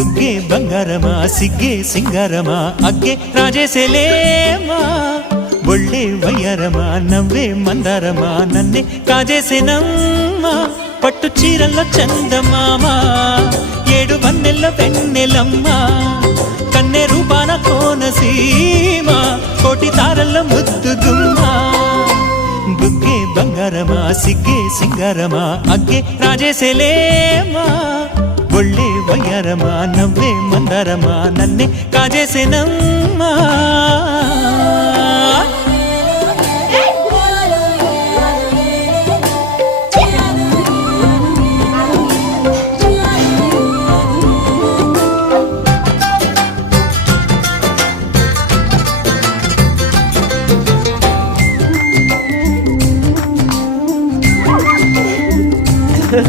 బుగ్గే బంగారమా సిగ్గే సింగారమా అగ్గే రాజేసేలేమా ఒళ్ళే వయ్యారమా నవ్వే మందారమా నన్నే కాజేసేనమ్మా పట్టు చీరల్లో చందమామా ఏడు వన్నెల్ల వెన్నెలమ్మా కన్నె రూపాన కోనసీమా కోటి తారల్లో ముద్దుగుమ్మా బుగ్గే బంగారమా సిగ్గే సింగారమా అగ్గే రాజేసేలేమా ఒళ్ళే వయ్యారమా నవ్వే మందారమా నన్నే కాజేసేనమ్మా